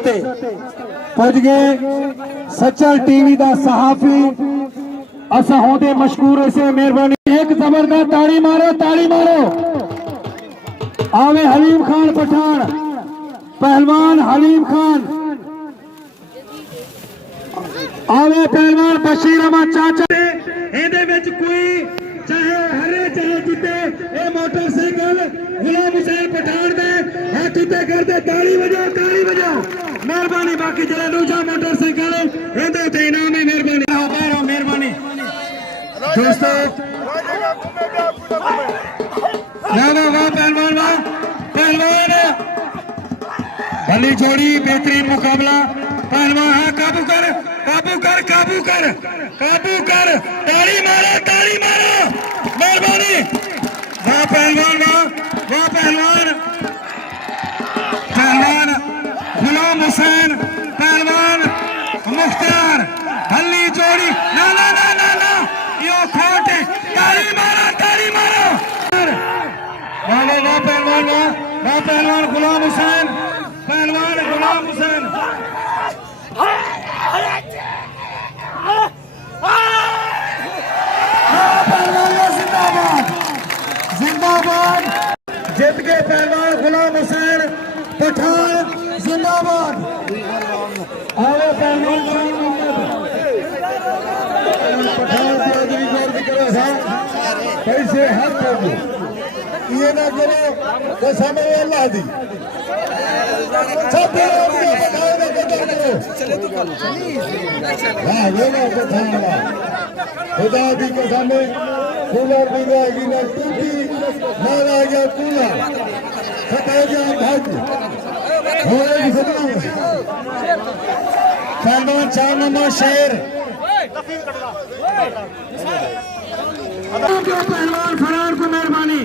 ते पुज गए सचल टीवी दा सहाफी असा होंदे मशकूर से मेहरबानी। एक जबरदस्त ताड़ी मारो, ताड़ी मारो। आवे हलीम खान पठान, पहलवान हलीम खान, आवे पहलवान बशीर अहमद चाचा। ਇਹਦੇ ਵਿੱਚ ਕੋਈ चाहे हरे चाहे जिते ये मोटरसाइकिल गुलाम हुसैन पठान दे हाथ उत्ते कर दे। ताली बजाओ, ताली बजाओ, मेहरबानी। बाकी जरा दूजा मोटरसाइकिल ਇਹਦੇ ਉੱਤੇ इनाम है, मेहरबानी मेहरबानी दोस्तों। वाह पहलवान, वाह पहलवान, भली जोड़ी, बेहतरीन मुकाबला। पहलवान हाँ, काबू कर, काबू कर, काबू कर, काबू कर। ताली मारो, ताली मारो, मेहरबानी। वाह पहलवान, वाह पहलवान, पहलवान गुलाम हुसैन, पहलवान मुख्तार। भली जोड़ी, ना ना ना ना ना, यो खोट। ताली मारो, ताली मारो। वाह वाह वाह पहलवान, वाह पहलवान गुलाम हुसैन, पहलवान गुलाम हुसैन। जिंदाबाद, जिंदाबाद। जीत के पहलवान गुलाम हुसैन पठान, जिंदाबाद। आवे पहलवान पैसे हर को ये ना करो तो समय अल्लाह दी सब खुदा दी कसम। कूलर भी रहेगी ना टूटी, ना रह गया कूलर, खत्म गया भाग पहलवान 4 नंबर शेर। पहलवान फरार को मेहरबानी,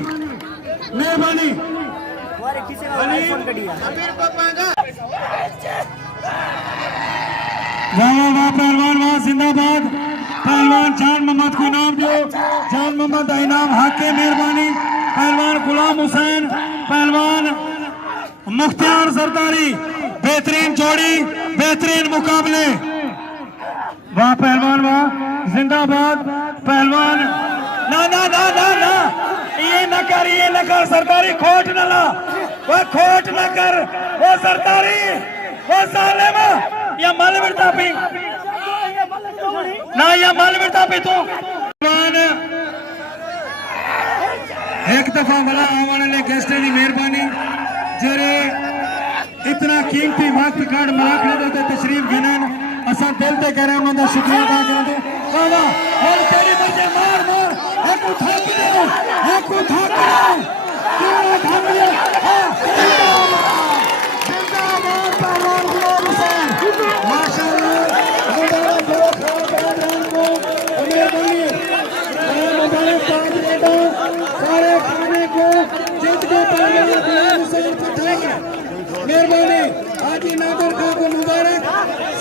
मेहरबानी। वाह वाह पहलवान, वाह जिंदाबाद। पहलवान जान मोहम्मद को इनाम दो, जान मोहम्मद का इनाम हाके, मेहरबानी। पहलवान गुलाम हुसैन, पहलवान मुख्तार सरदारी। बेहतरीन जोड़ी, बेहतरीन मुकाबले। वाह पहलवान, वाह जिंदाबाद। पहलवान ना ना ना ना ना, ये न कर, ये न कर सरदारी, खोट न ला, वह खोट न कर, वो सरदारी, वो सालेम या मल बिरता पी ना, या मल बिरता पी तू। एक दफा वाला आने वाले गेस्ट की मेहरबानी जरे इतना कीमती वक्त कार्ड मलाखड़े दे तशरीफ गिनन असा दिल से कह रहे हैं, उनका शुक्रिया अदा करते। वाह वाह, और तेरी बच्चे मार मार, एक उठा के दे, एक उठा के दे, क्यों उठा के दे। जिंदाबाद पहलवान गुलाम हुसैन, माशाअल्लाह। मुबारक हो पहलवान को, मेहरबानी, मुबारक सारे खाने को जीत के पहलवान गुलाम हुसैन पठान, मेहरबानी। हाजी नादर खां को मुबारक,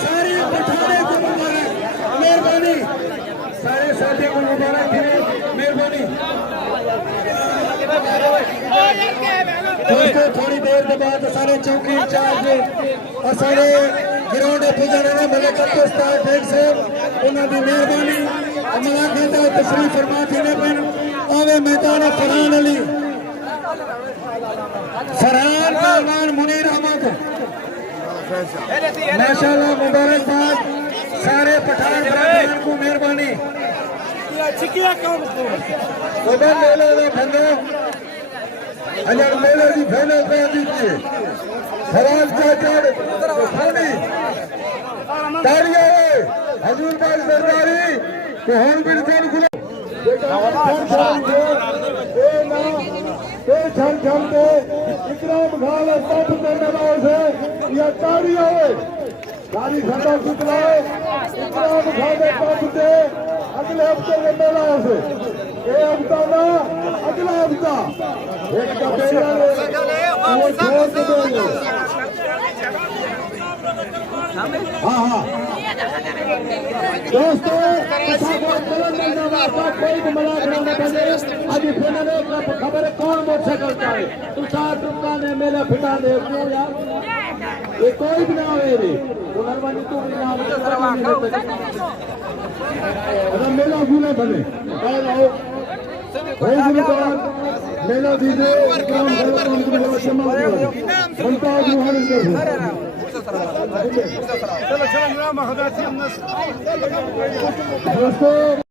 सारे पठाने को मुबारक, मेहरबानी। सारे साथी को मुबारक, मेहरबानी। दोस्तों थोड़ी देर के बाद सारे चौकी इंचार्ज और सारे ग्राउंड पुजारी ने मलिक अब्दुल टेक साहब उन्होंने मेहरबानी अमला कहता है तशरीफ फरमा देने पर आवे मैदान फरहान अली, फरहान पहलवान मुनीर अहमद, माशाल्लाह मुबारकबाद सारे पठान बरादरान को, मेहरबानी। मेले फंदो हजार मेले की फाइनल कर दीजिए। फराज चाचड़ तालियां हजूर भाई सरदारी को होल बिल्कुल खुला छन छन के इकराम खान सब करने वालों से यह तालियां सारी खंडा सुतलाए इकराम खान के पंप से अगले हफ्ते के मेला से ये हफ्ता ना अगला हफ्ता एक हाँ हाँ दोस्तों कोई भी मजाक नहीं बने। अभी खबर है कौन मोटरसाइकिल का है, तू 4 रुपया ने मेला फिटा दे क्यों यार। ये कोई भी ना आवे रे पुनर्वाणी तो भी ना आवे अगर मेला भूले भले बाहर आओ भाई गुरुकार मेला दीजिए ग्राम भगवान को बोला क्षमा करो मनता रुहानी कर चलो चलो ग्राम हदासी हमने दोस्तों